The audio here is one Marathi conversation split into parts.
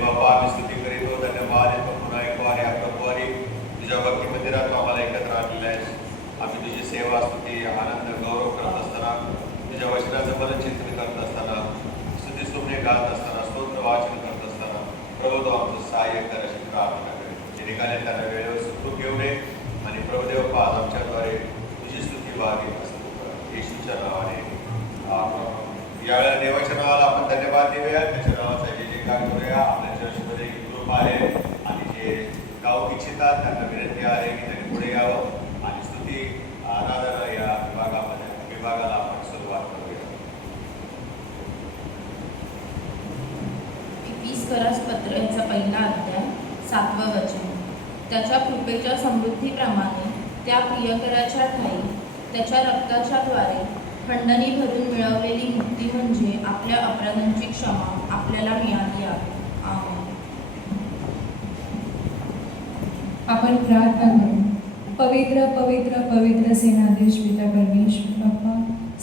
बाप्पा आम्ही स्तुती करीतो, धन्यवाद देतो पुन्हा एक वार या प्रभुवारी तुझ्या भक्ती मंदिरात आम्हाला एकत्र आणलेलं आहेस. आम्ही तुझी सेवा, स्तुती, आनंद, गौरव करत असताना, तुझ्या वचनाचं मन चिंतन करत असताना, स्तुती स्तोत्रे गात असताना, स्तोत्र वाचन करत असताना प्रभू तो आमचं सहाय्य कर अशी प्रार्थना करेल. जे निघाले त्यांना वेळेवर सुखरूप घेऊन ये आणि प्रभुदेव पाद आमच्याद्वारे तुझी स्तुती व्हावी असं येशूच्या नावाने यावेळेला देवाच्या नावाला आपण धन्यवाद देऊया. त्याच्या नावाचा जे जे काय करूया. आपल्या चर्चमध्ये ग्रुप आहे आणि जे गाऊ इच्छितात त्यांना विनंती आहे की त्यांनी पुढे यावं आणि स्तुती आराधना या विभागाला आपण सुरुवात करूया. इफिसकरास पत्र याचा पहिला अध्याय 7वं वचन. त्याच्या कृपेच्या समृद्धीप्रमाणे त्या प्रियकराच्या ठाई त्याच्या रक्ताच्या द्वारे खंडणी भरून मिळवलेली मुक्ती म्हणजे आपल्या अपराधांची क्षमा आपल्याला मिळाली आहे. आमेन. आपण प्रार्थना करू. पवित्र पवित्र पवित्र सेनाधीश पिता परमेश्वर बाप्पा,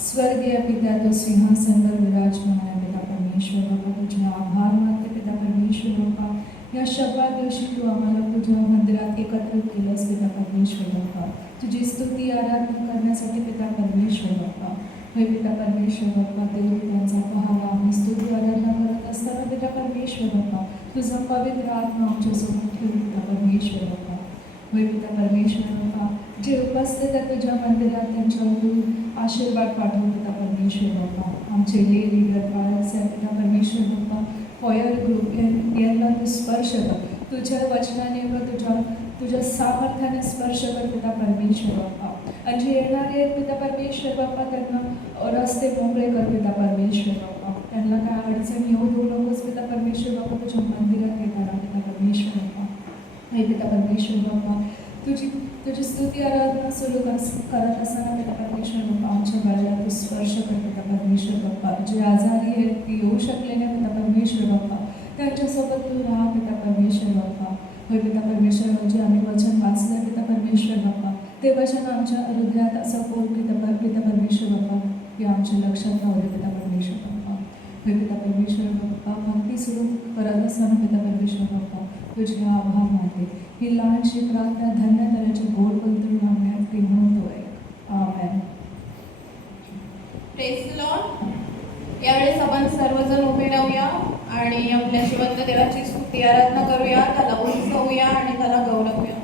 स्वर्गीय पिता तो सिंहासनवर विराजमान आहे पिता परमेश्वर बाप्पा, तुझे आभार मानते पिता परमेश्वर बाप्पा. या शब्दात दिवशी तू आम्हाला तुझ्या मंदिरात एकत्रित केलंस पिता परमेश्वर बाप्पा. तुझी स्तुती आराधना करण्यासाठी पिता परमेश्वर बाप्पा. हे पिता परमेश्वर बाप्पा, देव त्यांचा पहावा आम्ही स्तुती आराधना करत असताना पिता परमेश्वर बाप्पा तुझा पवित्र आत्मा आमच्यासोबत ठेव पिता परमेश्वर बाप्पा. होय पिता परमेश्वर बाप्पा, जे उपस्थित आहेत तुझ्या मंदिरात त्यांच्यावर तू आशीर्वाद पाठव पिता परमेश्वर बाप्पा. आमचे लीडर बाळाचे आहे पिता परमेश्वर बाप्पा, फॉयर ग्रुप यांना तू स्पर्श कर. तुझ्या वचनाने व तुझ्या सामर्थ्याने स्पर्श कर पिता परमेश्वर बाप्पा. आणि जे येणारे आहेत पिता परमेश्वर बाप्पा त्यांना रस्ते मोकळे कर पिता परमेश्वर बाप्पा. त्यांना काय अडचण येऊ देऊ नकोस पिता परमेश्वर बाप्पा. तुझ्या मंदिरात येणारा पिता परमेश्वर बाप्पा. हे पिता परमेश्वर बाप्पा, तुझी स्तुती आराधना सुरू करत असताना पिता परमेश्वर बाप्पा आमच्या गळ्याला तू स्पर्श कर पिता परमेश्वर बाप्पा. जे आजारी आहेत ती येऊ शकले नाही पिता परमेश्वर बाप्पा, त्यांच्यासोबत तू राहा पिता परमेश्वर बाप्पा. होय पिता परमेश्वर, जे आम्ही वचन वाचलं पिता परमेश्वर बाप्पा, ते वचन आमच्या हृदयात असं पोर पिता परमेश्वर बाप्पा, हे आमच्या लक्षात राहू दे पिता परमेश्वर बाप्पा. होय पिता परमेश्वर बाप्पा, भक्ती सुरू करत असताना पिता परमेश्वर बाप्पा तुझे आभार मानते. ही लहानशी प्रार्थना धन्य तऱ्हेच्या गोड पवित्र नामयात ते म्हणतोय. आमेन. Praise the Lord. यावेळेस आपण सर्वजण उभे राहूया आणि आपल्या जिवंत देवाची स्तुती आराधना करूया, त्याला उंचवूया आणि त्याला गौरवूया.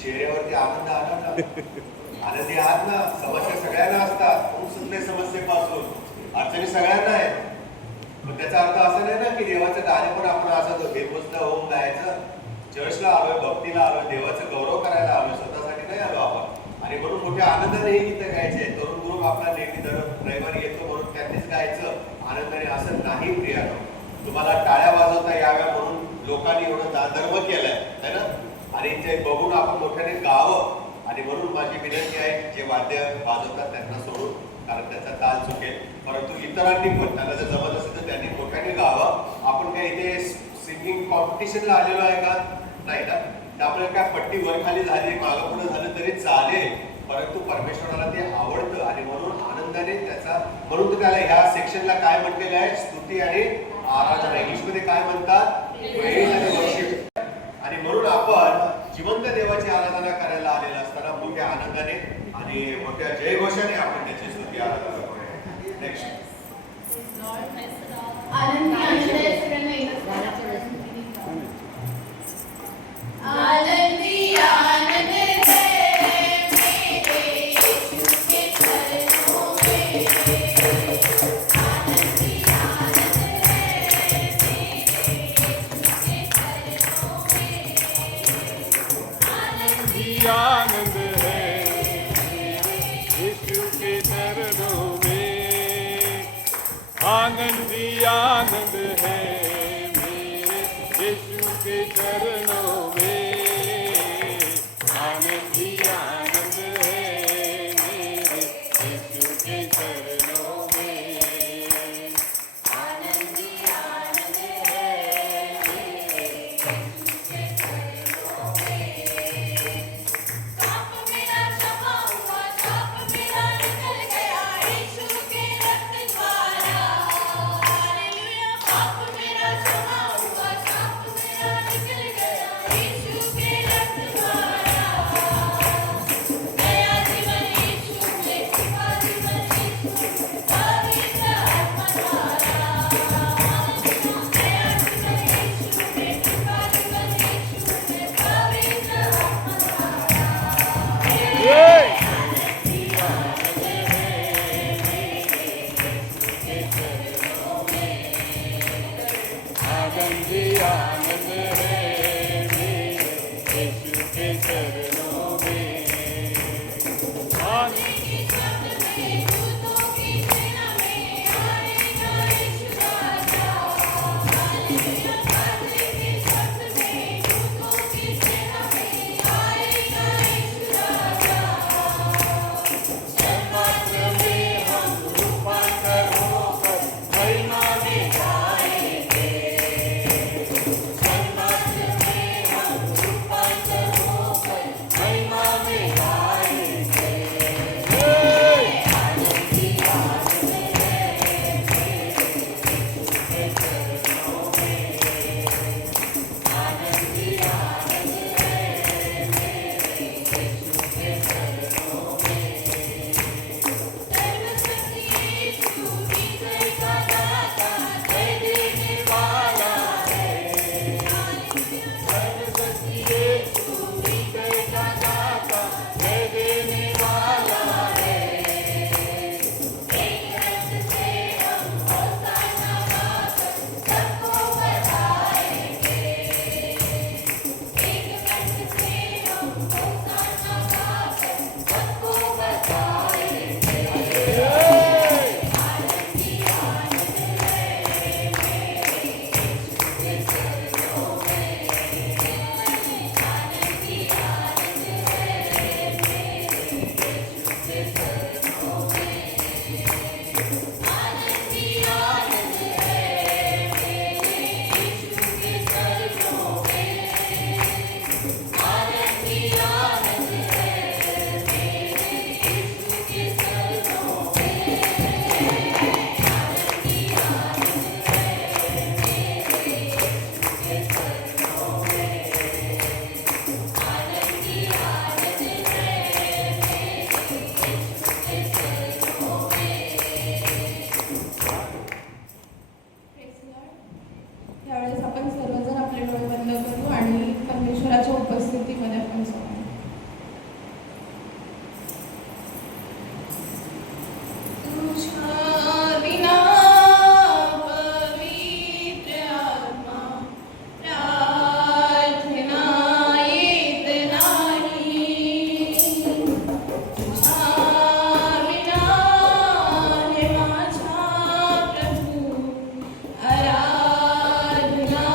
चेहऱ्यावरती आनंद आला ना, आनंदी आहात ना. समस्या सगळ्यांना असतात, खूप सुटले समस्येपासून, अडचणी सगळ्यांना आहेत. पण त्याचा अर्थ असा नाही ना की देवाचं गाणे पण आपण असं घेतबसलं होऊन गायचं. चर्चला आलोय, भक्तीला आलोय, देवाचं गौरव करायला आलोय, स्वतःसाठी नाही आलो आपण. आणि म्हणून मोठ्या आनंदाने हे गीत गायचे. तरुण ग्रुप आपला नेहमी दर रविवारी येतो म्हणून त्यांनीच गायचं आनंदाने, असं नाही प्रियानो. तुम्हाला टाळ्या वाजवता याव्या म्हणून लोकांनी एवढं दानधर्म केलाय है ना, आणि ते बघून आपण मोठ्याने गावं. आणि म्हणून माझी विनंती आहे, जे वाद्य वाजवतात त्यांना सोडून, कारण त्याचा ताल चुकेल. परंतु इतरांनी पण त्यांना जर जमत असेल तर त्यांनी मोठ्याने गावं. आपण काय इथे सिंगिंग कॉम्पिटिशनला आलेलो आहे का? नाही ना. त्यामुळे काय पट्टी वर खाली झाली, मागं पुढे झालं तरी चालेल, परंतु परमेश्वराला ते आवडतं. आणि म्हणून आनंदाने त्याचा, म्हणून तर त्याला ह्या सेक्शनला काय म्हटलेलं आहे, स्तुती आणि आराधना. इंग्लिशमध्ये काय म्हणतात? प्रेज आणि वर्शिप. आणि म्हणून आपण जिवंत देवाची आराधना करायला आलेला असताना मोठ्या आनंदाने आणि मोठ्या जयघोषाने आपण त्याची स्तुती आराधना करूया. नेक्स्ट आनंदी आनंद आनंदी आनंद है मेरे यीशु के चरणों में, आनंद ही आनंद है मेरे यीशु के चरणों में, आनंद ही आनंद है मेरे यीशु के चरणों में। पाप मेरा क्षमा हुआ, पाप मेरा निकल गया यीशु के रक्त द्वारा। हालेलुया। पाप मेरा क्षमा हुआ, पाप मेरा निकल गया यीशु के रक्त द्वारा। नया जीवन यीशु में, कृपा जीवन यीशु में, पवित्र आत्मा द्वारा। नया जीवन यीशु में, कृपा जीवन यीशु में, पवित्र आत्मा द्वारा। आनंद ही आनंद है मेरे यीशु के चरणों में, आनंद की शब्द में, दूतों की सेना में आएगा यीशु राजा। हालेलुया। पादरी के शब्द में, दूतों की सेना में आएगा यीशु राजा। मात्र में हम रूपांतर होकर महिमा में जाएंगे, मात्र में हम रूपांतर होकर महिमा में जाएंगे। आनंद ही आनंद है मेरे यीशु के चरणों में, आनंद ही आनंद है मेरे यीशु के चरणों में। सर्वशक्ति यीशु विजय का दाता, जय देने वाला है सर्वशक्ति यीशु विजय का दाता, जय देने वाला है। एक रंग से हम होशाना गाकर सबको बधाएंगे। एक रंग से हम होशाना गाकर सबको बधाएंगे। आनंद ही आनंद है मेरे यीशु के चरणों में, आनंद ही आनंद है मेरे यीशु के चरणों में, आनंद ही आनंद है मेरे यीशु के चरणों में, आनंद ही आनंद है मेरे यीशु के चरणों में, आनंद ही आनंद है मेरे यीशु के चरणों में, आनंद ही आनंद है मेरे यीशु के चरणों में। यावेळेस आपण सर्वजण आपले डोळे बंद करू आणि परमेश्वराच्या उपस्थितीमध्ये आपण जाऊ. तुझ्या विना पवित्र आत्मा प्रार्थना येत नाही. तुझ्या विना हे माझ्या प्रभू आराधना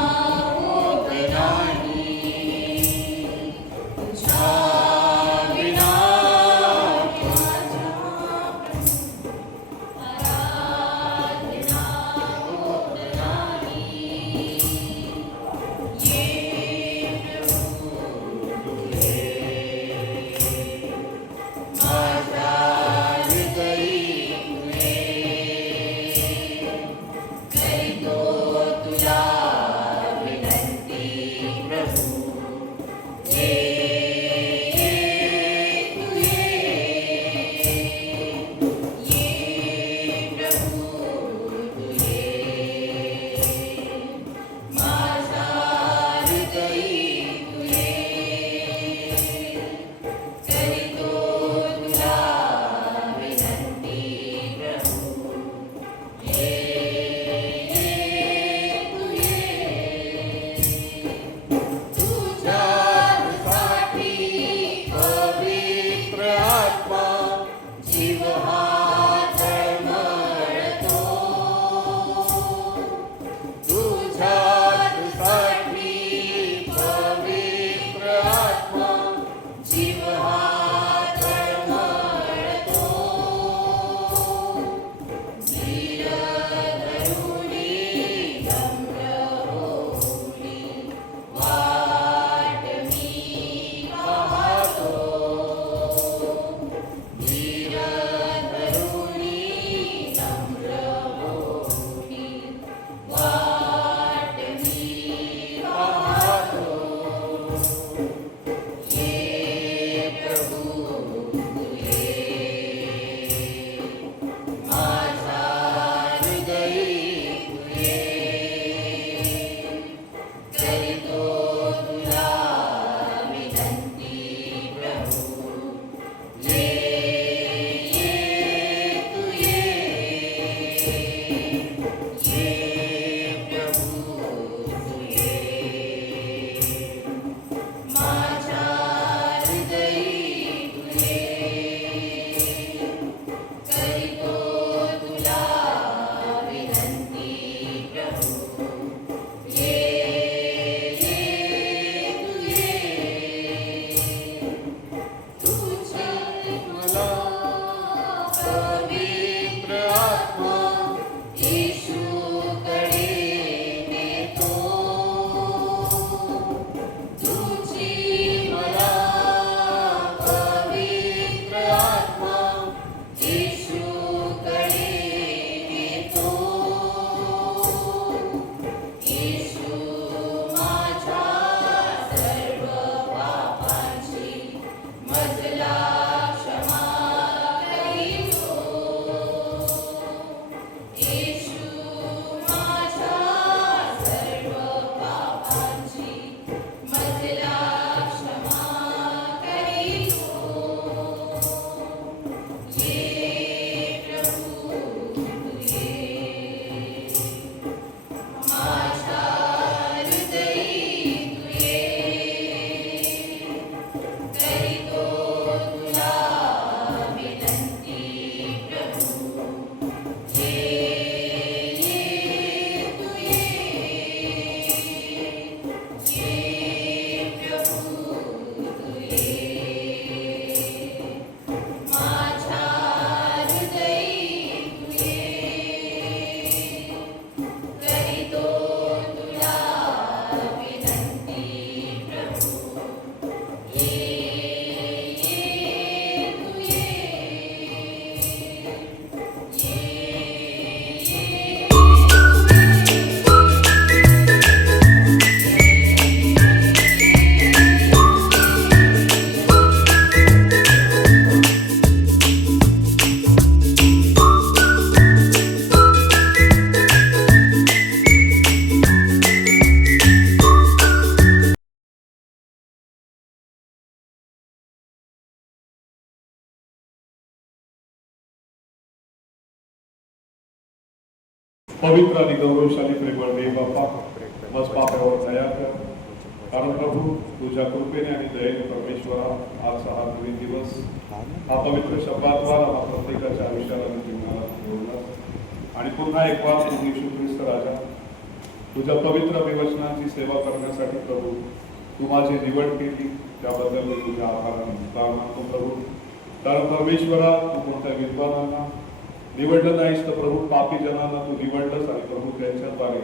पवित्र आणि गौरवशाली प्रेमळ देव बाप्पा, मज पाप्यावर दया कर. कारण प्रभू तुझ्या कृपेने आणि दयेने परमेश्वरा आजचा हा नवीन दिवस, हा पवित्र शब्दाद्वारा हा प्रत्येकाच्या आयुष्याला आणि जीवनाला जोडलास. आणि पुन्हा एक वार तू येशू ख्रिस्त राजा, तुझ्या पवित्र विवचनांची सेवा करण्यासाठी प्रभू तू माझी निवड केली, त्याबद्दल मी तुझ्या आभार मानतो प्रभू. कारण परमेश्वरा तू कोणत्या विद्वानांना निवडलं नाहीस, तर प्रभू पापी जनांना तू निवडलंस आणि प्रभू त्यांच्याद्वारे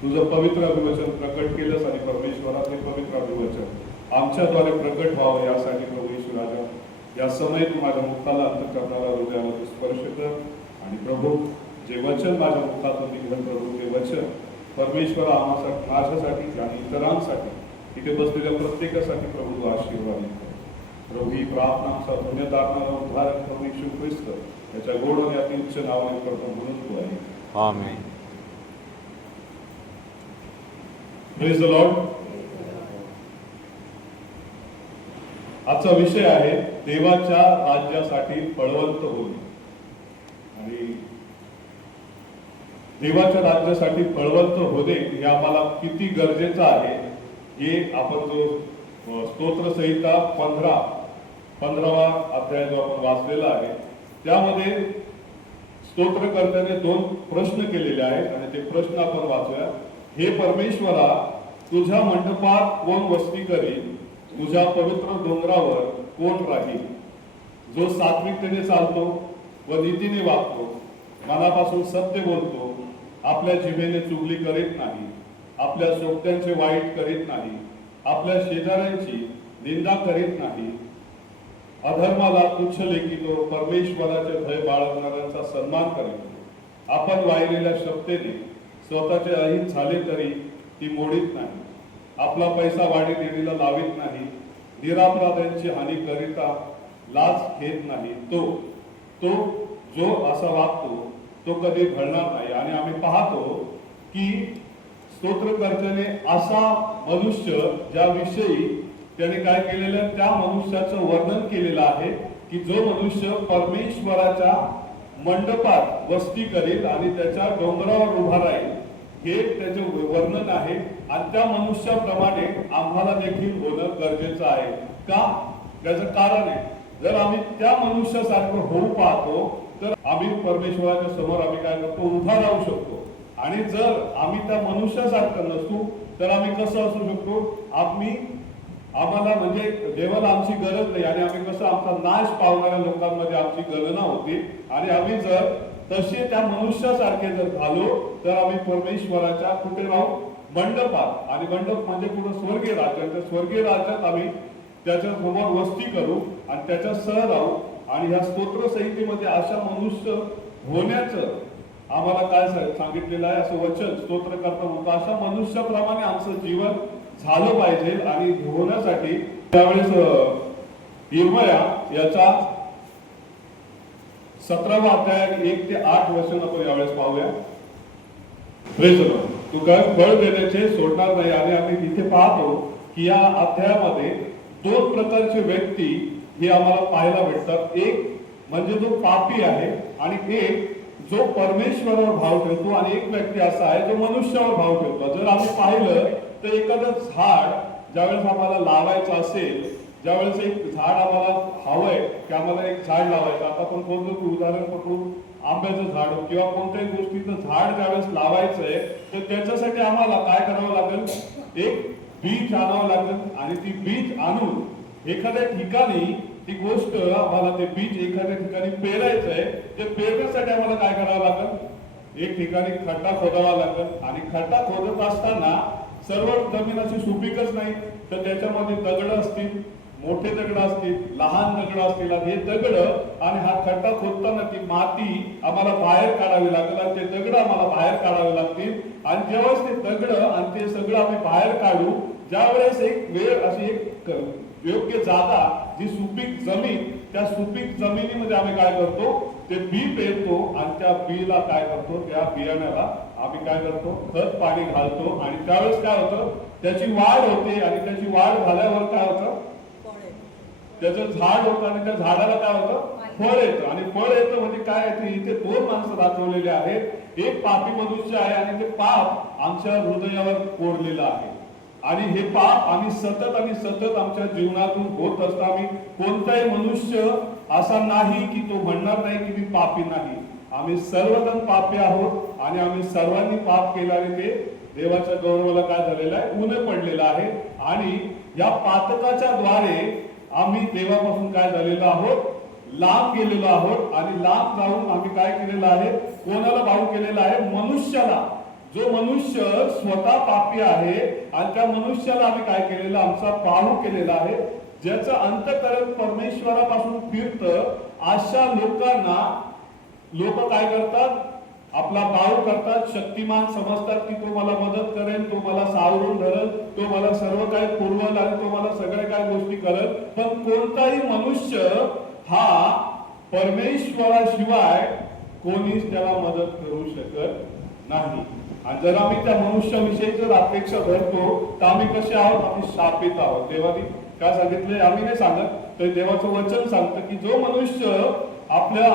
तुझं पवित्र अभिवचन प्रकट केलंस. आणि परमेश्वरा ते पवित्र अभिवचन आमच्याद्वारे प्रकट व्हावं यासाठी प्रभू येशू राजा, या समय तू माझ्या मुखाला, अंतःकरणाला, हृदयाला तू स्पर्श कर. आणि प्रभू जे वचन माझ्या मुखातून निघलं प्रभू, ते वचन परमेश्वरा आम्हासाठी, माझ्यासाठी आणि इतरांसाठी, इथे बसलेल्या प्रत्येकासाठी प्रभू तू आशीर्वाद कर. प्रभू ही प्रार्थना आमचा धन्यदानाला उद्धारक प्रभू येशू ख्रिस्त याच्या गोड आणि अति उच्च नावाने करतो म्हणून तू आहे. आमेन. Praise the Lord. आजचा विषय आहे देवाच्या राज्यासाठी बळवंत होणे. आणि देवाच्या राज्यासाठी बळवंत होणे हे आम्हाला किती गरजेचं आहे हे आपण जो स्तोत्र संहिता 15वा अध्याय जो आपण वाचलेला आहे, त्यामध्ये स्तोत्रकर्त्याने 2 प्रश्न केलेले आहेत आणि ते प्रश्न आपण वाचूया. हे परमेश्वरा, तुझ्या मंडपात कोण वस्ती करील? तुझ्या पवित्र डोंगरावर कोण राहील? जो सात्विकतेने चालतो व नीतीने वागतो, मनापासून सत्य बोलतो, आपल्या जिभेने चुगली करीत नाही, आपल्या सोबत्यांचे वाईट करीत नाही, आपल्या शेजाऱ्यांची निंदा करीत नाही, अधर्माला तुच्छ लेखितो, परमेश्वराचे भय बाळगणाऱ्यांचा सन्मान करीतो, आपण वाहिलेल्या शब्देने स्वतःचे अहित झाले तरी ती मोडीत नाही, आपला पैसा वाढी देणीला लावित नाही, निरापराधांची हानी करिता लाज घेत नाही. तो जो असा वागतो तो कधी घडणार नाही. आणि आम्ही पाहतो की स्तोत्रकर्त्याने असा मनुष्य ज्याविषयी त्याने काय केलेलं, त्या मनुष्याचं वर्णन केलेलं आहे की जो मनुष्य परमेश्वराच्या मंडपात वस्ती करेल आणि त्याच्या डोंगरावर उभा राहील, हे त्याचे वर्णन आहे. आणि त्या मनुष्याप्रमाणे आम्हाला देखील होणं गरजेचं आहे. का? त्याचं कारण आहे, जर आम्ही त्या मनुष्यासारखं होऊ पाहतो तर आम्ही परमेश्वराच्या समोर आम्ही काय करतो, उभा राहू शकतो. आणि जर आम्ही त्या मनुष्यासारखं नसू तर आम्ही कसं असू शकतो? आम्हाला म्हणजे देवाला आमची गरज नाही आणि आम्ही कसं आमचा नाश पावणाऱ्या लोकांमध्ये आमची गणना होती. आणि आम्ही जर तसे त्या मनुष्यासारखे जर झालो तर आम्ही परमेश्वराच्या कुठे राहू? मंडपात. आणि मंडप म्हणजे कुठं? स्वर्गीय राज्यात. त्या स्वर्गीय राज्यात आम्ही त्याच्या समोर वस्ती करू आणि त्याच्या सह राहू. आणि ह्या स्तोत्र संहितेमध्ये अशा मनुष्य होण्याचं आम्हाला काय सांगितलेलं आहे? असं वचन स्तोत्रकर्ता म्हणतो, अशा मनुष्याप्रमाणे आमचं जीवन झालं पाहिजे. आणि होण्यासाठी त्यावेळेस यिर्मया याचा 17वा अध्याय 1 ते 8 वचन आपण यावेळेस पाहूया. Praise the Lord. तू काय फळ देण्याचे सोडणार नाही. आणि आम्ही इथे पाहतो की या अध्यायामध्ये 2 प्रकारचे व्यक्ती हे आम्हाला पाहायला भेटतात. एक म्हणजे जो पापी आहे आणि एक जो परमेश्वरावर भाव ठेवतो. आणि एक व्यक्ती असा आहे जो मनुष्यावर भाव ठेवतो. जर आम्ही पाहिलं तर एखादं झाड ज्यावेळेस आम्हाला लावायचं असेल, ज्यावेळेस एक झाड आम्हाला हवंय की आम्हाला एक झाड लावायचं, आता आपण कोणतं उदाहरण पकडू, आंब्याचं झाड किंवा कोणत्याही गोष्टीचं झाड ज्यावेळेस लावायचंय तर त्याच्यासाठी आम्हाला काय करावं लागेल? एक बीज आणावं लागेल. आणि ती बीज आणून एखाद्या ठिकाणी ती गोष्ट आम्हाला ते बीज एखाद्या ठिकाणी पेरायचंय. ते पेरण्यासाठी आम्हाला काय करावं लागेल? एक ठिकाणी खड्डा खोदावा लागेल. आणि खड्डा खोदत असताना सर्व जमीन अशी सुपीकच नाही, तर त्याच्यामध्ये दगड असतील, मोठे दगड असतील, लहान दगड असतील. आणि हे दगड आणि हा खड्डा खोदताना ती माती आम्हाला बाहेर काढावी लागेल आणि ते दगड आम्हाला बाहेर काढावे लागतील. आणि ज्यावेळेस ते दगड आणि ते सगळं आम्ही बाहेर काढू, ज्यावेळेस एक वेळ अशी एक योग्य जागा जी सुपीक जमीन, त्या सुपीक जमिनीमध्ये आम्ही काय करतो? ते बी पेरतो. आणि त्या बीला काय करतो? त्या बियाण्याला आम्ही काय करतो? खत पाणी घालतो. आणि त्यावेळेस काय होतं? त्याची वाढ होते. आणि त्याची वाढ झाल्यावर काय होतं? त्याचं झाड होतं आणि त्या झाडाला काय होतं? फळ येतं. आणि फळ येतं म्हणजे काय आहे, इथे दोन माणसं दाखवलेले आहेत. एक पापी मनुष्य आहे आणि ते पाप आमच्या हृदयावर कोरलेलं आहे. आणि हे पाप आम्ही सतत आणि सतत आमच्या जीवनातून होत असता. आम्ही कोणताही मनुष्य असा नाही की तो म्हणणार नाही की मी पापी नाही. आम्ही सर्वजण पापी आहोत आणि आम्ही सर्वांनी पाप केल्याने ते देवाच्या गौरवाला काय झालेलं आहे, ऊन पडलेलं आहे. आणि या पातकाच्या द्वारे आम्ही देवापासून काय झालेलो आहोत, लांब गेलेलो आहोत. आणि लांब जाऊन आम्ही काय केलेलं आहे, कोणाला भाऊ केलेला आहे, मनुष्याला. जो मनुष्य स्वतः पापी आहे आणि त्या मनुष्याला आम्ही काय केलेलं, आमचा भाऊ केलेला आहे. ज्याचं अंतःकरण परमेश्वरापासून फिरतं, अशा लोकांना लोक काय करतात, आपला भाऊ करतात. शक्तिमान समजतात की तो मला मदत करेल, तो मला सावरून धरेल, तो मला सर्व काही पुरवल आणि तो मला सगळ्या काही गोष्टी करेल. पण कोणताही मनुष्य हा परमेश्वराशिवाय कोणीच त्याला मदत करू शकत नाही. आणि जर आम्ही त्या मनुष्याविषयी जर अपेक्षा धरतो तर आम्ही कसे आहोत, आम्ही शापित आहोत. देवाने काय सांगितले, आम्ही नाही सांगत, तर देवाचं वचन सांगतं की जो मनुष्य आपल्या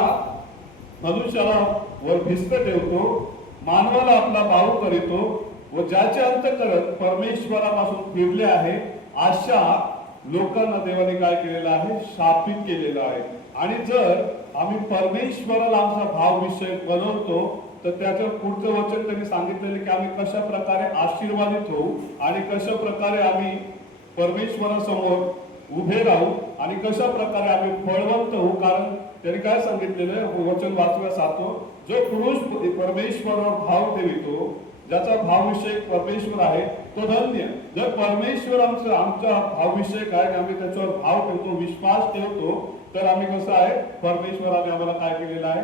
मनुष्याला वर भिस्त ठेवतो, मानवाला आपला भाऊ करीतो व ज्याचे अंतःकरण परमेश्वरापासून फिरले आहे, अशा लोकांना देवाने काय केलेलं आहे, शापित केलेलं आहे. आणि जर आम्ही परमेश्वराला आमचा भाव विषय बनवतो तर त्याचं पुढचं वचन त्यांनी सांगितलेलं की आम्ही कशा प्रकारे आशीर्वादित होऊ आणि कशा प्रकारे आम्ही परमेश्वरासमोर उभे राहू आणि कशा प्रकारे आम्ही फळवंत होऊ. कारण त्यांनी काय सांगितलेलं वचन वाचूया सातो, जो पुरुष परमेश्वरावर भाव ठेवितो, ज्याचा भावविषय परमेश्वर आहे, तो धन्य. जर परमेश्वर आमचा भावविषय काय, आम्ही त्याच्यावर भाव ठेवतो, विश्वास ठेवतो, तर आम्ही कसं आहे, परमेश्वराने आम्हाला काय केलेलं आहे,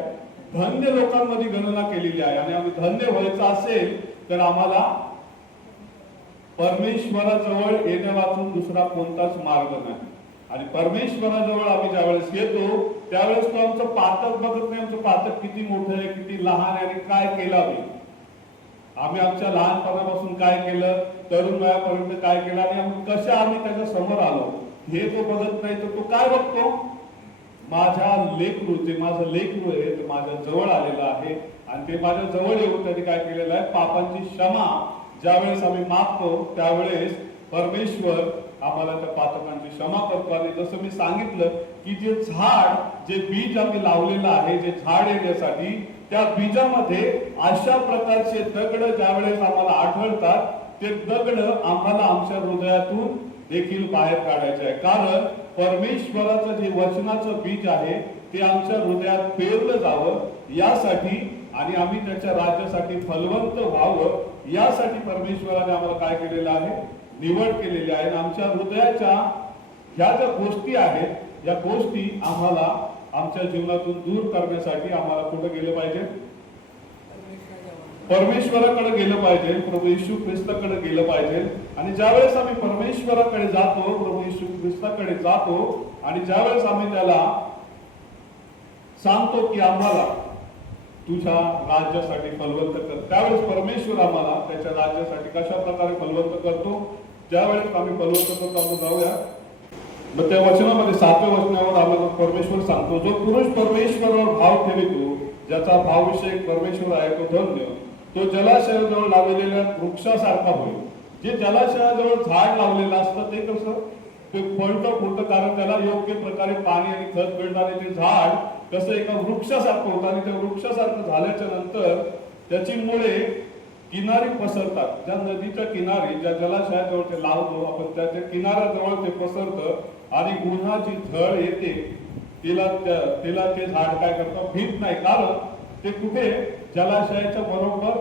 धन्य लोकांमध्ये गणना केलेली आहे. आणि आम्ही धन्य व्हायचं असेल तर आम्हाला परमेश्वराजवळ येण्यावाचून दुसरा कोणताच मार्ग नाही. आणि परमेश्वराजवळ आम्ही ज्यावेळेस येतो त्यावेळेस तो आमचं पातक बघत नाही, आमचं पातक किती मोठं आहे, किती लहान आहे आणि काय केलं आम्ही आमच्या लहानपणापासून काय केलं, तरुण वयापर्यंत काय केलं आणि आम्ही त्याच्या समोर आलो, हे तो बघत नाही. तर तो काय बघतो, माझ्या लेकरू, जे माझं लेकरू आहे ते माझ्या जवळ आलेलं आहे आणि ते माझ्या जवळ येऊन त्यांनी काय केलेलं आहे, पापांची क्षमा ज्यावेळेस आम्ही मागतो त्यावेळेस परमेश्वर आम्हाला त्या पातकांची क्षमा करतो. आणि जसं मी सांगितलं की जे झाड, जे बीज आम्ही लावलेलं आहे, जे झाड येण्यासाठी, त्या बीजामध्ये अशा प्रकारचे दगड ज्यावेळेस आम्हाला आढळतात, ते दगड आम्हाला आमच्या हृदयातून देखील बाहेर काढायचे आहे. कारण परमेश्वराचं जे वचनाचं बीज आहे ते आमच्या हृदयात पेरलं जावं यासाठी आणि आम्ही त्याच्या राज्यासाठी फलवंत व्हावं यासाठी परमेश्वराने आम्हाला काय केलेलं आहे, निवड केलेली आहे. आमच्या हृदयाच्या ह्या ज्या गोष्टी आहेत, या गोष्टी आम्हाला आमच्या जीवनातून दूर करण्यासाठी आम्हाला कुठे गेलं पाहिजे, परमेश्वराकडे गेलं पाहिजे, प्रभू येशू ख्रिस्ताकडे गेलं पाहिजे. आणि ज्यावेळेस आम्ही परमेश्वराकडे जातो, प्रभू येशू ख्रिस्ताकडे जातो आणि ज्यावेळेस आम्ही त्याला सांगतो की आम्हाला तुझ्या राज्यासाठी फलवंत कर, त्यावेळेस परमेश्वर आम्हाला त्याच्या राज्यासाठी कशा प्रकारे फलवंत करतो, ज्यावेळेस आम्ही फलवंत करतो. आपण जाऊया मग त्या वचनामध्ये 7व्या वचनावर आम्हाला परमेश्वर सांगतो, जो पुरुष परमेश्वरावर भाव ठेवितो, ज्याचा भावविषय परमेश्वर आहे, तो धन्य. तो जलाशयाजवळ लावलेल्या वृक्षासारखा होईल. जे जलाशयाजवळ झाड लावलेलं असतं ते कसं, ते फळतं फुलतं, कारण त्याला योग्य प्रकारे पाणी आणि खत मिळतं. आणि ते झाड कसं एका वृक्षासारखं होतं आणि त्या वृक्षासारखं झाल्याच्या नंतर त्याची मुळे किनारी पसरतात. ज्या नदीच्या किनारी, ज्या जलाशयाजवळ ते लावतो आपण, त्याच्या किनाऱ्याजवळ ते पसरतं आणि उन्हाची झळ येते, तिला ते झाड काय करतं, भीत नाही. कारण ते कुठे, जलाशयाच्या बरोबर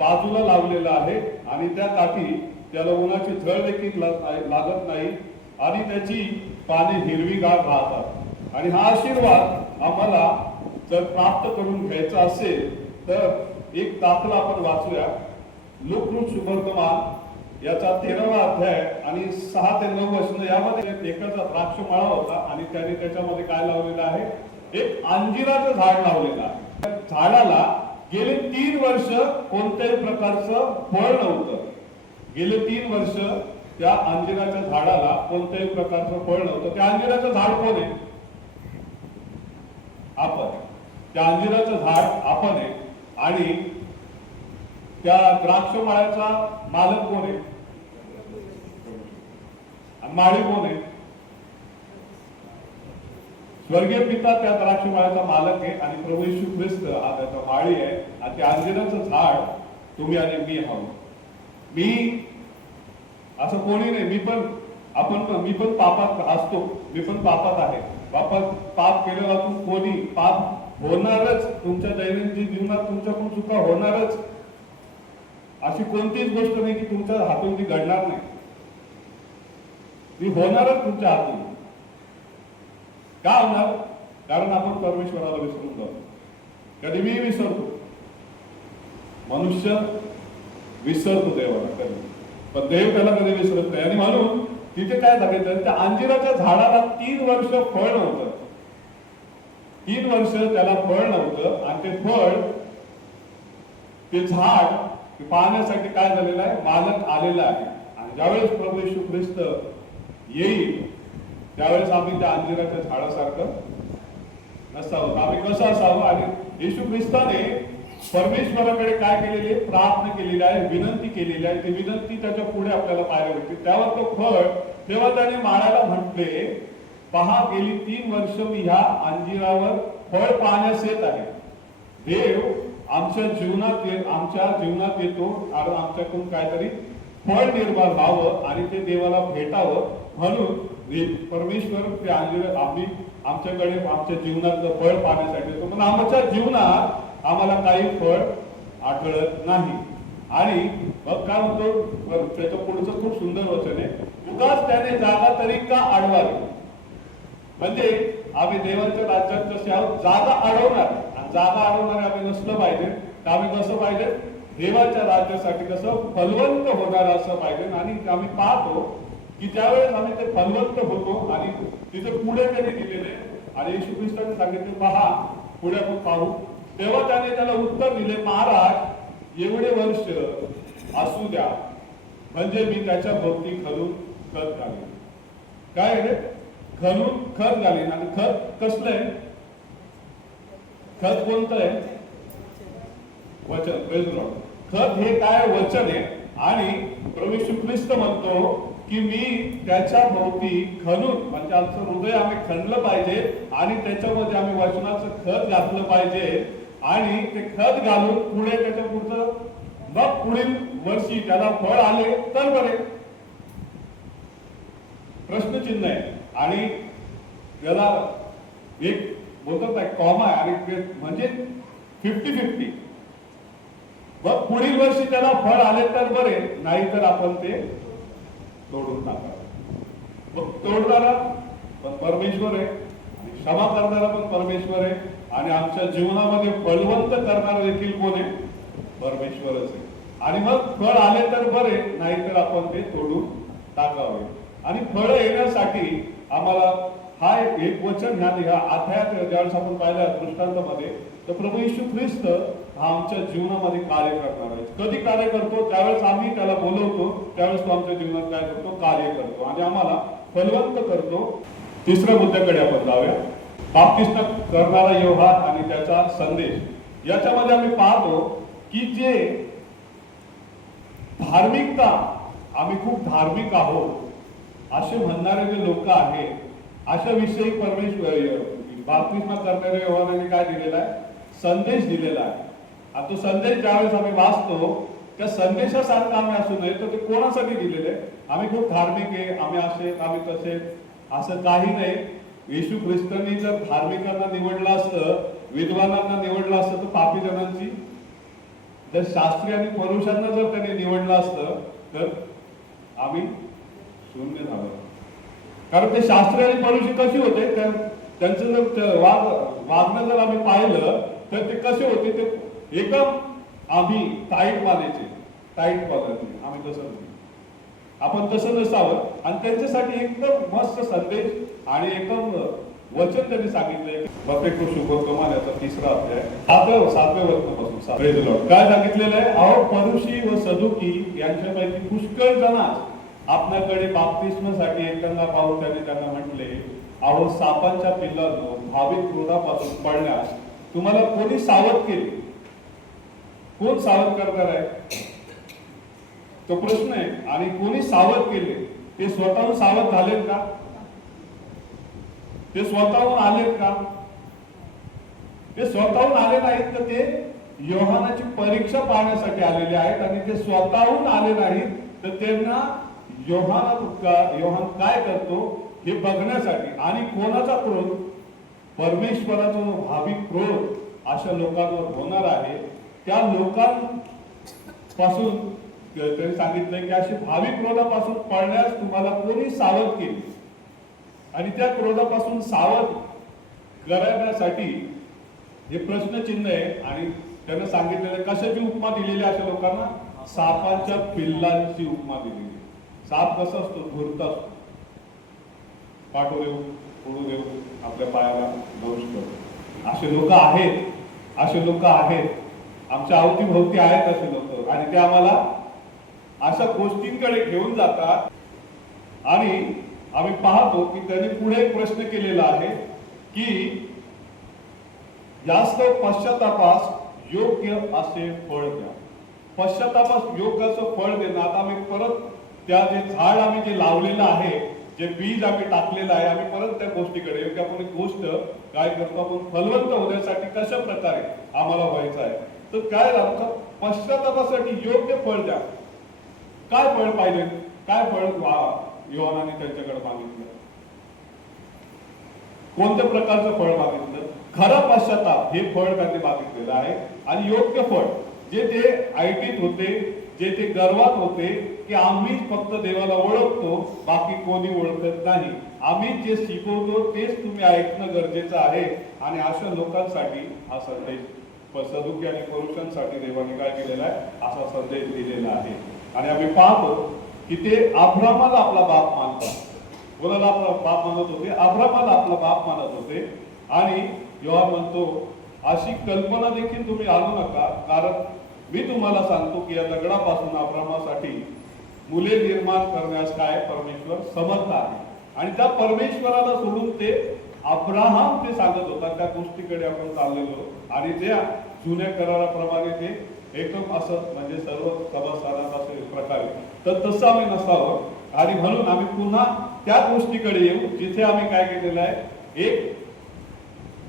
बाजूला लावलेलं आहे आणि त्या काठी त्याला उन्हाची झळ देखील लागत नाही आणि त्याची पाने हिरवीगार राहतात. आणि हा आशीर्वाद आम्हाला जर प्राप्त करून घ्यायचा असेल तर एक दाखला आपण वाचूया. लूक सुवर्तमान याचा 13वा अध्याय आणि 6 ते 9 वचन. यामध्ये एकाचा द्राक्ष मळा होता आणि त्याने त्याच्यामध्ये काय लावलेलं आहे, एक अंजिराचं झाड लावलेलं आहे. झाडाला गेले 3 वर्ष कोणत्याही प्रकारचं फळ नव्हतं. गेले 3 वर्ष त्या अंजिराच्या झाडाला कोणत्याही प्रकारचं फळ नव्हतं. त्या अंजिराचं झाड कोण आहे, त्या अंजिराचं झाड आपण आहे आणि त्या द्राक्ष माळ्याचा मालक कोण आहे आणि माळी कोण आहे? स्वर्गीय पिता त्या द्राक्ष माळ्याचा मालक आहे आणि प्रभू येशू ख्रिस्त हा त्याचा माळी आहे आणि त्या अंजिराचं झाड तुम्ही आणि मी आहोत. मी असं कोणी नाही, मी पण पापात असतो, मी पण पापात आहे. पाप केलेला कोणी पाप होणारच, तुमच्या दैनंदिन जीवनात तुमच्याकडून चुका होणारच. अशी कोणतीच गोष्ट नाही की तुमच्या हातून ती घडणार नाही, ती होणारच तुमच्या हातून. का होणार? कारण आपण परमेश्वराला विसरून जातो. कधी मी विसरतो, मनुष्य विसरतो देवाला कधी, पण देव त्याला कधी विसरत नाही. आणि म्हणून तिथे काय सांगितलं, त्या अंजिराच्या झाडाला 3 वर्ष फळ नव्हतं. 3 वर्ष त्याला फळ नव्हतं आणि ते फळ, ते झाड पाहण्यासाठी काय झालेलं आहे, मालक आलेला आहे. आणि ज्यावेळेस प्रभू येशू ख्रिस्त येईल त्यावेळेस आम्ही त्या अंजिराच्या झाडासारखं नसावं. आम्ही कसं असावं? आणि येशू ख्रिस्ताने परमेश्वराकडे काय केलेले, प्रार्थना केलेली आहे, विनंती केलेली आहे. ती विनंती त्याच्या पुढे आपल्याला पाहायला भेटते. त्यावर तो फळ, तेव्हा त्याने माळ्याला म्हटले, पहा गेली 3 वर्ष मी ह्या अंजिरावर फळ पाहण्यास येत आहे. देव आमच्या जीवनात येतो आणि आमच्याकडून काहीतरी फळ निर्माण व्हावं आणि ते देवाला भेटावं म्हणून परमेश्वर ते अंजिर आमच्याकडे आमच्या जीवनातलं फळ पाहण्यासाठी येतो. पण आमच्या जीवनात आम्हाला काही फळ आढळत नाही. आणि मग काय होतो, त्याचं पुढचं खूप सुंदर वचन आहे, उगाच त्याने जागा तरी का अडवावी. म्हणजे आम्ही देवाच्या राज्यात कसे आहोत, जागा अडवणार. आणि जागा अडवणारे आम्ही नसलं पाहिजे. तर आम्ही कसं पाहिजे, देवाच्या राज्यासाठी कसं फलवंत होणार असं पाहिजे. आणि आम्ही पाहतो की त्यावेळेस आम्ही ते फलवंत होतो. आणि तिथे पुढे त्यांनी दिलेले आणि येशू ख्रिस्ताने सांगितले, पहा पुढे आपण पाहू. तेव्हा त्याने उत्तर दिले, महाराज एवढे वर्ष असू द्या, म्हणजे मी त्याच्या भोवती खणून खत घालीन. काय रे, खणून खत घालीन. आणि खत कसलं आहे? खत कोणतं आहे? वचन. Praise Lord. खत हे काय? वचन आहे. आणि प्रभू येशू ख्रिस्त म्हणतो की मी त्याच्या भोवती खणून, म्हणजे आमचं हृदय आम्ही खणलं पाहिजे आणि त्याच्यामध्ये आम्ही वचनाचं खत घातलं पाहिजे. आणि ते खत घालून पुढे त्याच्या पुढचं, मग पुढील वर्षी त्याला फळ आले तर बरे. प्रश्नचिन्ह आहे. आणि त्याला एक बोलतात नाही कॉमा आहे आणि म्हणजे 50-50. मग पुढील वर्षी त्याला फळ आले तर बरे, नाही तर आपण ते तोडून टाकावं. मग तोडणारा पण परमेश्वर आहे आणि क्षमा करणारा पण परमेश्वर आहे. आणि आमच्या जीवनामध्ये फळवंत करणारा देखील कोण आहे? परमेश्वरच आहे. आणि मग फळ आले तर बरे, नाहीतर आपण ते तोडून टाकावे. आणि फळ येण्यासाठी आम्हाला हा एक वचन ह्या अध्यायात ज्यावेळेस आपण पाहिलं दृष्टांतामध्ये, तर प्रभू येशू ख्रिस्त हा आमच्या जीवनामध्ये कार्य करणार आहे. कधी कार्य करतो? त्यावेळेस आम्ही त्याला बोलवतो, त्यावेळेस तो आमच्या जीवनात काय करतो? कार्य करतो आणि आम्हाला फलवंत करतो. तिसऱ्या मुद्द्याकडे आपण जाऊया, बाप्तिस्म करणारा योहान आणि त्याचा संदेश. याच्यामध्ये आम्ही पाहतो की जे धार्मिकता, आम्ही खूप धार्मिक आहोत असे म्हणणारे जे लोक आहेत, अशा विषयी परमेश्वर बाप्तिस्म करणाऱ्या योहानाने काय दिलेला आहे? संदेश दिलेला आहे. आणि तो संदेश ज्यावेळेस आम्ही वाचतो, त्या संदेशासारखं आम्ही असू नये. तर ते कोणासाठी दिलेले आहे? आम्ही खूप धार्मिक आहे, आम्ही असे, आम्ही तसे, असं काही नाही. येशू ख्रिस्तांनी जर धार्मिकांना निवडलं असतं, विद्वानांना निवडलं असतं, तर पापी जणांची, जर शास्त्री आणि पुरुषांना जर त्यांनी निवडलं असतं तर आम्ही शून्य झालो. कारण ते शास्त्री आणि परुषी कशी होते, त्यांचं जर वागणं जर आम्ही पाहिलं तर ते कसे होते, ते एकदम आम्ही टाईट मानायचे, टाईट पद्धती. आम्ही तसं नाही, आपण तसं नसावं. आणि त्यांच्यासाठी एकदम मस्त संदेश आणि एकदम वचन त्यांनी सांगितलंय. प्रत्येक शुभकमान याचा 3रा अध्याय 7व्या वचनापासून काय सांगितलेलं आहे? अहो परुषी व सदुकी यांच्यापैकी पुष्कळ जणांस आपल्याकडे बाप्तिस्मासाठी एकंदर पाहून त्यांनी त्यांना म्हटले, अहो सापांच्या पिल्लांनो भाविक क्रोधापासून पडण्यास तुम्हाला कोणी सावध केले? कोण सावध करणार आहे तो प्रश्न आहे. आणि कोणी सावध केले? ते स्वतःहून सावध झालेत का? ते स्वतःहून आलेत का? ते स्वतःहून आले नाहीत तर ते योहानाची परीक्षा पाहण्यासाठी आलेले आहेत. आणि ते स्वतःहून आले नाहीत तर त्यांना योहान काय करतो हे बघण्यासाठी. आणि कोणाचा क्रोध? परमेश्वराचा भावी क्रोध अशा लोकांवर होणार आहे. त्या लोकांपासून त्यांनी सांगितलंय की अशी भावी क्रोधापासून पळण्यास तुम्हाला कोणी सावध केले? आणि त्या क्रोधापासून सावध करण्यासाठी हे प्रश्नचिन्ह आहे. आणि त्यांना सांगितलेलं कशाची उपमा दिलेली अशा लोकांना? सापांच्या पिल्लांची उपमा दिलेली. साप कसा असतो? धूर्त असतो. पाठवू देऊ, फोडू देऊ, आपल्या पायाला दंश करतो. असे लोक आहेत, असे लोक आहेत, आमच्या अवतीभोवती आहेत असे लोक. आणि ते आम्हाला अशा गोष्टींकडे घेऊन जातात. आणि आम्ही पाहतो की त्यांनी पुढे एक प्रश्न केलेला आहे की जास्त पश्चातापास योग्य असे फळ द्या. पश्चातापास योग्य असं फळ देणं. आता आम्ही परत त्या जे झाड आम्ही जे लावलेलं आहे, जे बीज आम्ही टाकलेलं आहे, आम्ही परत त्या गोष्टीकडे की आपण एक गोष्ट काय करतो, आपण फलवंत होण्यासाठी कशा प्रकारे आम्हाला व्हायचं आहे. तर काय आमचं पश्चातापासाठी योग्य फळ द्या. काय फळ पाहिजे? काय फळ योहानाने त्यांच्याकडे मागितलं? कोणत्या प्रकारचं फळ मागितलं? खरा पश्चाताप हे फळ त्यांनी मागितलेलं आहे. आणि योग्य फळ जे ते ऐटीत होते, जे ते गर्वात होते की आम्ही फक्त देवाला ओळखतो, बाकी कोणी ओळखत नाही, आम्ही जे शिकवतो तेच तुम्ही ऐकणं गरजेचं आहे. आणि अशा लोकांसाठी हा संदेश सदुकी आणि पुरुषांसाठी देवाने काय केलेला आहे? असा संदेश दिलेला आहे. आणि आम्ही पाहतो की ते अब्रामाला आपला बाप मानतात. कोणाला आपला बाप मानत होते? अब्रामाला आपला बाप मानत होते. आणि योहान म्हणतो अशी कल्पना देखील तुम्ही आणू नका, कारण मी तुम्हाला सांगतो की या दगडापासून अब्रामासाठी मुले निर्माण करण्यास काय परमेश्वर समर्थ आहे. आणि त्या परमेश्वराला सोडून ते अब्राहम ते सांगत होता. त्या गोष्टीकडे आपण चाललेलो. आणि त्या जुन्या कराराप्रमाणे ते एकदम असं म्हणजे सर्व सभासदांना असे प्रकारे, तर तसं आम्ही नसावं. आणि म्हणून आम्ही पुन्हा त्या गोष्टीकडे येऊ जिथे आम्ही काय केलेलं आहे, एक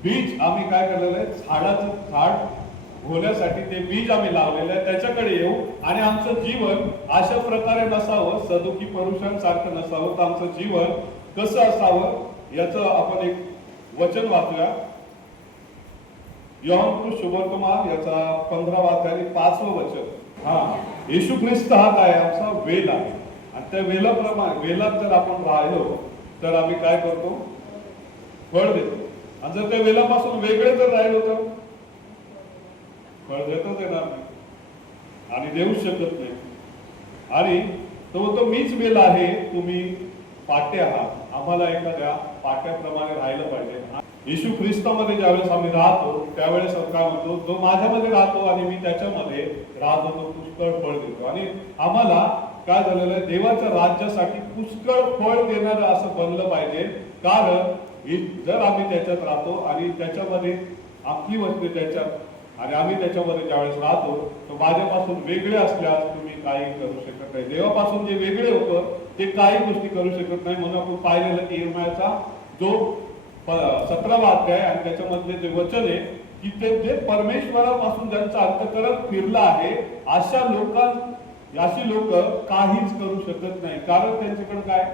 बीज आम्ही काय केलेलं आहे, झाडाचं झाड होण्यासाठी ते बीज आम्ही लावलेलं आहे, त्याच्याकडे येऊ. आणि आमचं जीवन अशा प्रकारे नसावं, सदुकी पुरुषांसारखं नसावं, तर आमचं जीवन कसं असावं याचं आपण एक वचन वाचूया. योहान शुभवर्तमान याचा 15वा अध्याय आणि 5वं वचन. येशू ख्रिस्त हा काय? आमचा वेल आहे. आणि त्या वेलाप्रमाणे वेलात जर आपण राहिलो तर आम्ही काय करतो? फळ देतो. आणि जर त्या वेलापासून वेगळे जर राहिलो तर फळ देतच येणार नाही आणि देऊच शकत नाही. आणि तो मीच वेल आहे, तुम्ही पाटे आहात. आम्हाला एखाद्या पाट्याप्रमाणे राहिलं पाहिजे. येशू ख्रिस्तामध्ये ज्यावेळेस आम्ही राहतो त्यावेळेस काय म्हणतो, जो माझ्यामध्ये राहतो आणि मी त्याच्यामध्ये राहतो तो पुष्कळ फळ देतो. आणि आम्हाला काय झालेलं आहे, देवाच्या राज्यासाठी पुष्कळ फळ देणारं असं बनलं पाहिजे. कारण जर आम्ही त्याच्यात राहतो आणि त्याच्यामध्ये आपली वस्ती त्याच्यात आणि आम्ही त्याच्यामध्ये ज्यावेळेस राहतो, तर माझ्यापासून वेगळे असल्यास तुम्ही काही करू शकत नाही. देवापासून जे वेगळे होतं ते काही गोष्टी करू शकत नाही. म्हणून आपण पाहिलेलं की इर्मियाचा जो 17वा अध्याय आणि त्याच्यामधले जे वचन आहे की ते जे परमेश्वरापासून ज्यांचं अंतःकरण फिरलं आहे, अशी लोक काहीच करू शकत नाही. कारण त्यांच्याकडे काय?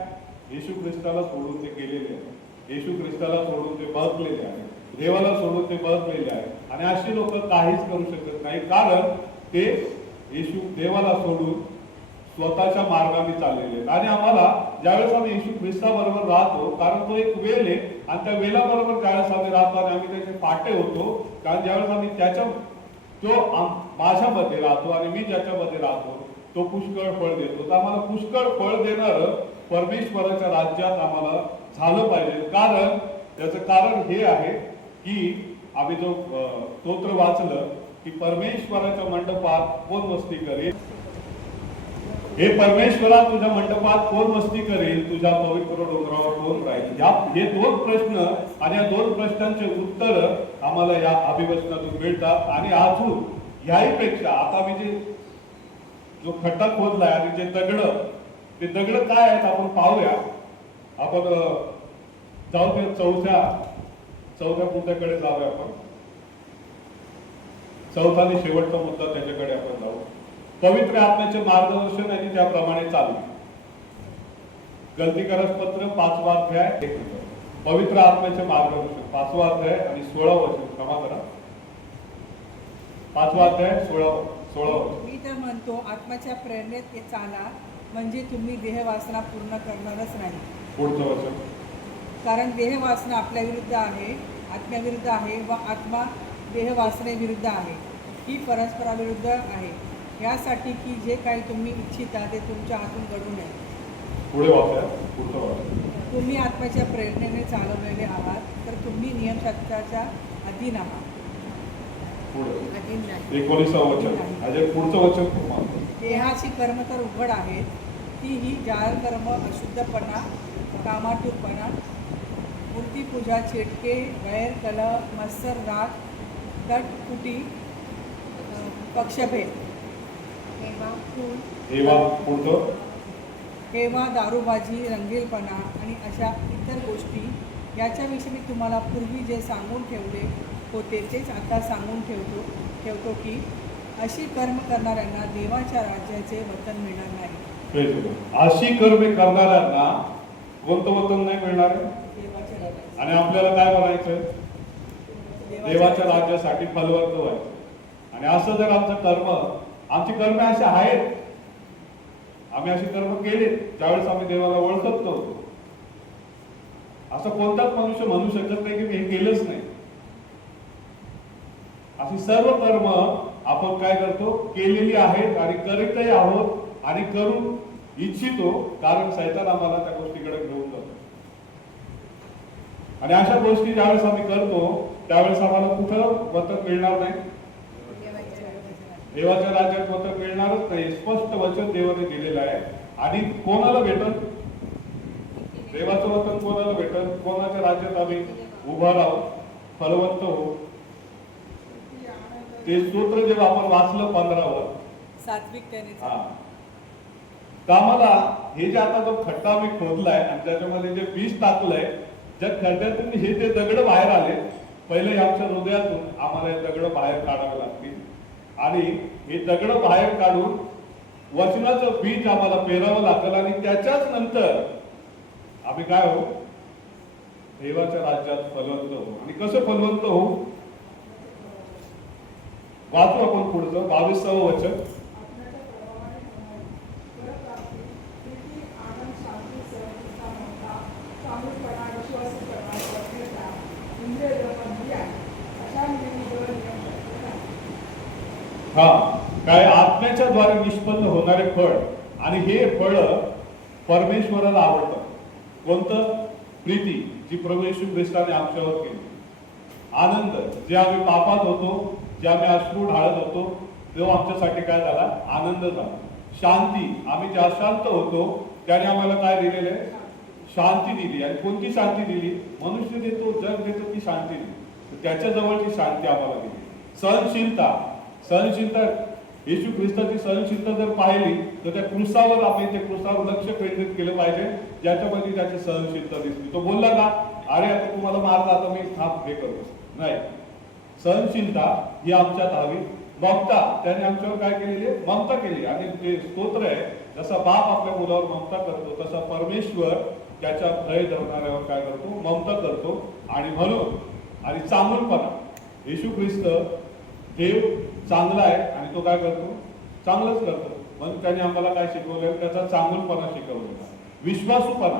येशू ख्रिस्ताला सोडून ते गेलेले आहे. येशू ख्रिस्ताला सोडून ते बळकलेले आहे. देवाला सोडून ते बळकलेले आहे. आणि अशी लोक काहीच करू शकत नाही, कारण ते देवाला सोडून स्वतःच्या मार्गाने चाललेले आहेत. आणि आम्हाला ज्यावेळेस आम्ही येशू ख्रिस्ताबरोबर राहतो, कारण तो एक वेल आहे, आणि त्या वेलाबरोबर ज्यावेळेस आम्ही राहतो आणि आम्ही त्याचे पाटे होतो, कारण ज्यावेळेस आम्ही माझ्यामध्ये राहतो आणि मी ज्याच्यामध्ये राहतो तो पुष्कळ फळ देतो. तर आम्हाला पुष्कळ फळ देणारं परमेश्वराच्या राज्यात आम्हाला झालं पाहिजे. कारण त्याचं कारण हे आहे की आम्ही जो स्तोत्र वाचलं की परमेश्वराच्या मंडपात कोण वस्ती करेल. हे परमेश्वरा, तुझ्या मंडपात कोण वस्ती करेल, तुझ्या पवित्र डोंगरावर कोण राहील? हे दोन प्रश्न आणि या दोन प्रश्नांचे उत्तर आम्हाला या अभिवचनातून मिळतात. आणि अजून याही पेक्षा आता मी जो खड्डा खोदलाय आणि जे ते दगड काय आहेत आपण पाहूया. आपण जाऊ ते चौथ्या मुद्द्याकडे जाऊया. आपण चौथा आणि शेवटचा मुद्दा त्याच्याकडे आपण जाऊ. पवित्र आत्म्याचे मार्गदर्शन आणि त्याप्रमाणे चालू. गलतीकारक पत्र 5वा अध्याय 1 वचन. पवित्र आत्म्याचे मार्गदर्शन 5वा अध्याय आणि 16 वचन. क्षमा करा, 5वा अध्याय 16 वचन. मी तर म्हणतो, आत्म्याच्या प्रेरणेत चाला, म्हणजे तुम्ही देहवासना पूर्ण करणारच नाही. पुढचं वचन. कारण देहवासना आपल्या विरुद्ध आहे, आत्म्याविरुद्ध आहे, व आत्मा देहवासनेविरुद्ध आहे. ही परस्पराविरुद्ध आहे, यासाठी की जे काही तुम्ही इच्छिता ते तुमच्या हातून घडू नये. पुढे वाचा. पुढचं वाचा. तुम्ही आत्म्याच्या प्रेरणेने चालवलेले आहात, तर तुम्ही नियमशास्त्राच्या अधीन आहात. पुढे अधीन नाही. 19व वचन. अजय पुढचं वचन खूप महत्त्वाचं. देहाची कर्म तर उघड आहेत, ती ही जाहीर कर्म, अशुद्धपणा, कामातुरपणा, मूर्तिपूजा, चेटके, गैर, कलह, मत्सर, राग, तटकुटी, पक्षभेद, पुढचं. हेवा, दारूबाजी, रंगीलपणा आणि अशा इतर गोष्टी, याच्याविषयी मी तुम्हाला पूर्वी जे सांगून ठेवले होते तेच आता सांगून ठेवतो की अशी कर्म करणाऱ्यांना देवाच्या राज्याचे वतन मिळणार नाही. अशी कर्मे करणाऱ्यांना कोणतं वतन नाही मिळणार आहे? देवाच्या राज्याचे. आणि आपल्याला काय बनायचं? देवाच्या राज्यासाठी फलवंत व्हायचं. आणि असं जर आमची कर्मे अशी आहेत, आम्ही अशी कर्म केली त्यावेळेस आम्ही देवाला ओळखत नव्हतो, असं कोणताच मनुष्य म्हणू शकत नाही की मी हे केलंच नाही. अशी सर्व कर्म आपण काय करतो? केलेली आहेत आणि करीतही आहोत आणि करू इच्छितो, कारण सैतान आम्हाला त्या गोष्टीकडे घेऊन जातो. आणि अशा गोष्टी ज्यावेळेस आम्ही करतो त्यावेळेस आम्हाला कुठं वतन मिळणार नाही? देवाच्या राज्यात वतन मिळणारच नाही. स्पष्ट वचन देवाने दिलेलं आहे. आणि कोणाला भेटत? देवाचं वचन कोणाला भेटत? कोणाच्या राज्यात आम्ही उभा राहू, फलवंत होऊ. ते स्तोत्र जेव्हा आपण वाचलं 15वर, सात्विकतेने तर आम्हाला हे जे आता जो खड्डा मी खोदलाय आणि त्याच्यामध्ये जे बीज टाकलंय, ज्या खड्ड्यातून हे जे दगड बाहेर आले, पहिले आमच्या हृदयातून आम्हाला हे दगड बाहेर काढावे लागतील. आणि हे दगड बाहेर काढून वचनाचं बीज आम्हाला पेरावं लागेल. आणि त्याच्याच नंतर आम्ही काय होऊ? देवाच्या राज्यात फलवंत होऊ. आणि कसं फलवंत होऊ? वाचू आपण पुढचं 22व वचन. काय आत्म्याच्या द्वारे निष्पन्न होणारे फळ. आणि हे फळ परमेश्वराला आवडतं. कोणतं? प्रीती, जी प्रभू येशू ख्रिस्ताने आमच्यावर केली. आनंद, जे आम्ही पापात होतो, जे आम्ही अश्रू ढाळत होतो, तेव्हा आमच्यासाठी काय झाला? आनंद झाला. शांती, आम्ही जे अशांत होतो त्याने आम्हाला काय दिलेलं आहे? शांती दिली. आणि कोणती शांती दिली? मनुष्य देतो, जग देतो ती शांती दिली. त्याच्या जवळची शांती आम्हाला दिली. सहनशीलता, येशू ख्रिस्ताची सहनशीलता जर पाहिली तर त्या क्रूसावर आपण ते क्रूसावर लक्ष केंद्रित केलं पाहिजे, ज्याच्यामध्ये त्याची सहनशीलता दिसली. तो बोलला का, अरे आता तुम्हाला मारला, आता मी हे करतो नाही. सहनशीलता ही आमच्यात हवी. ममता, त्याने आमच्यावर काय केलेली आहे? ममता केली. आणि ते स्तोत्र आहे, जसा बाप आपल्या मुलावर ममता करतो तसा परमेश्वर त्याच्या भय धरणाऱ्यावर काय करतो? ममता करतो. आणि म्हणून आणि चांगुलपणा, येशू ख्रिस्त देव चांगला आहे आणि तो काय करतो? चांगलंच करतो. म्हणून त्याने आम्हाला काय शिकवलं? त्याचा चांगुलपणा शिकवलेला. विश्वासूपणा,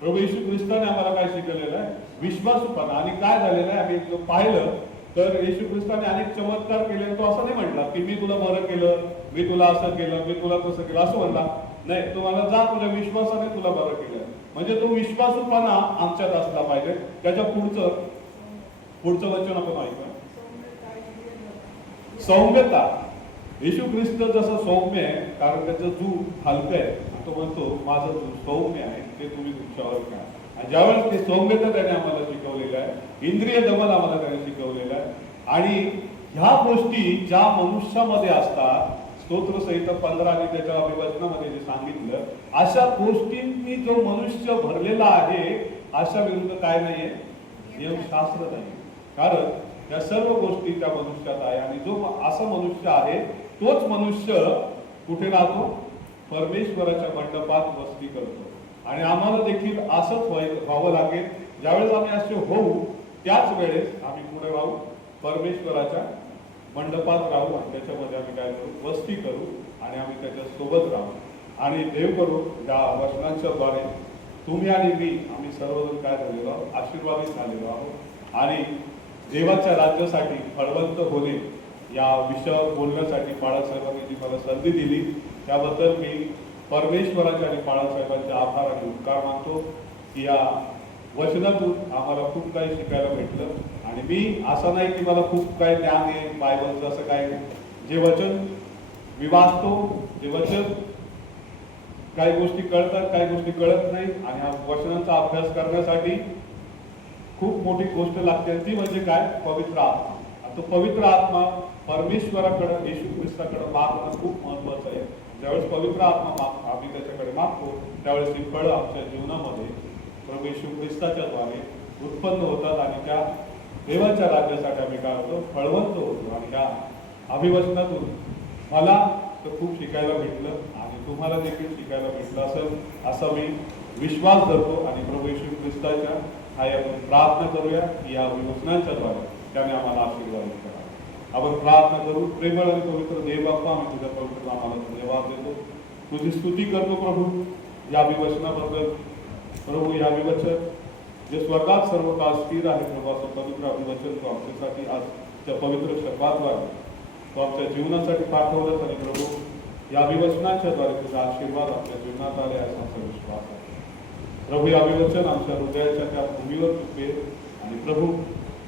प्रभू येशू ख्रिस्ताने आम्हाला काय शिकवलेलं आहे? विश्वासूपणा. आणि काय झालेलं आहे? आम्ही पाहिलं तर येशू ख्रिस्ताने अनेक चमत्कार केले. तो असं नाही म्हटला की मी तुला बरं केलं, मी तुला असं केलं, मी तुला तसं केलं, असं म्हणला नाही. तुम्हाला जा, तुझ्या विश्वासाने तुला बरं केलं. म्हणजे तो विश्वासूपणा आमच्यात असला पाहिजे. त्याच्या पुढचं वचन आपण ऐकूया. सौम्यता, येशू ख्रिस्त जसं सौम्य आहे, कारण त्याचं जूक हलकं आहे, तो म्हणतो माझं जूक सौम्य आहे, ते तुम्ही तुमच्यावर घ्या. आणि ज्यावेळेस ते सौम्यता त्याने आम्हाला शिकवलेलं आहे, इंद्रिय दमन आम्हाला त्याने शिकवलेलं आहे. आणि ह्या गोष्टी ज्या मनुष्यामध्ये असतात, स्तोत्र संहिता 15 आणि त्याच्या अभिवचनामध्ये जे सांगितलं, अशा गोष्टींनी जो मनुष्य भरलेला आहे, अशा विरुद्ध काय नाहीये, नियमशास्त्र नाही. कारण त्या सर्व गोष्टी त्या मनुष्यात आहे. आणि जो असा मनुष्य आहे, तोच मनुष्य कुठे राहतो, परमेश्वराच्या मंडपात वस्ती करतो. आणि आम्हाला देखील असंच व्हावं लागेल. ज्यावेळेस आम्ही असे होऊ, त्याच वेळेस आम्ही पुढे राहू, परमेश्वराच्या मंडपात राहू आणि त्याच्यामध्ये आम्ही काय करू, वस्ती करू आणि आम्ही त्याच्या सोबत राहू. आणि देव करू या वचनांच्या द्वारे तुम्ही आणि मी, आम्ही सर्वजण काय झालेलो आहोत, आशीर्वादित झालेलो आहोत. आणि देवाच्या राज्यासाठी फळवंत होणे या विषयावर बोलण्यासाठी बाळासाहेबांनी जी मला संधी दिली, त्याबद्दल मी परमेश्वराचे आणि बाळासाहेबांचे आभार आणि उपकार मानतो की या वचनातून आम्हाला खूप काही शिकायला भेटलं. आणि मी असं नाही की मला खूप काही ज्ञान आहे बायबलचं, असं काही नाही. जे वचन मी वाचतो, जे वचन काही गोष्टी कळतात, काही गोष्टी कळत नाही. आणि हा वचनांचा अभ्यास करण्यासाठी खूप मोठी गोष्ट लागते, ती म्हणजे काय, पवित्र आत्मा. आणि तो पवित्र आत्मा परमेश्वराकडे, येशू ख्रिस्ताकडे मागणं खूप महत्वाचं आहे. ज्यावेळेस पवित्र आत्मा आम्ही त्याच्याकडे मागतो, त्यावेळेस ही फळं आमच्या जीवनामध्ये प्रभू येशू ख्रिस्ताच्या द्वारे उत्पन्न होतात. आणि त्या देवाच्या राज्यासाठी आम्ही काय होतो, फळवंत होतो. आणि ह्या अभिवचनातून मला तर खूप शिकायला भेटलं आणि तुम्हाला देखील शिकायला भेटलं असेल, असा मी विश्वास धरतो. आणि प्रभू येशू ख्रिस्ताच्या आपण प्रार्थना करूया की या अभिवचनांच्या द्वारे त्याने आम्हाला आशीर्वाद करा. आपण प्रार्थना करू. प्रेमळ आणि पवित्र देव बाप्पा, आम्ही तुझ्या पवित्र नामाला धन्यवाद देतो, तुझी स्तुती करतो प्रभू या अभिवचनाबद्दल. प्रभू या अभिवचन जे स्वर्गात सर्व काळ स्थिर आहे प्रभू, असं पवित्र अभिवचन तू आमच्यासाठी आज त्या पवित्र शब्दाद्वारे तो आमच्या जीवनासाठी पाठवलंच. आणि प्रभू या अभिवचनाच्या द्वारे तुझा आशीर्वाद आपल्या जीवनात आले असा आमचा विश्वास आहे. प्रभू या अभिवचन आमच्या हृदयाच्या त्या भूमीवर चुके. आणि प्रभू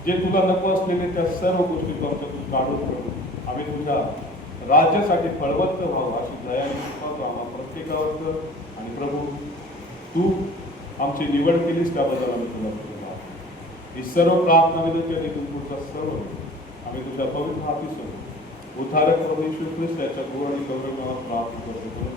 जे तुला नको असलेले त्या सर्व गोष्टी तू आमच्यातून काढून प्रभू आम्ही तुझ्या राज्यासाठी फळवंत व्हावं अशी दया तू आम्हाला प्रत्येकावर कर. आणि प्रभू तू आमची निवड केलीस त्याबद्दल आम्ही तुला धन्यवाद. ही सर्व प्रार्थना विनंती आणि तुमचा सर्व आम्ही तुझ्या पवित्र हाती सर्व उद्धारक प्रभू येशू ख्रिस्त याच्या गुण आणि गौरव प्रार्थना करतो.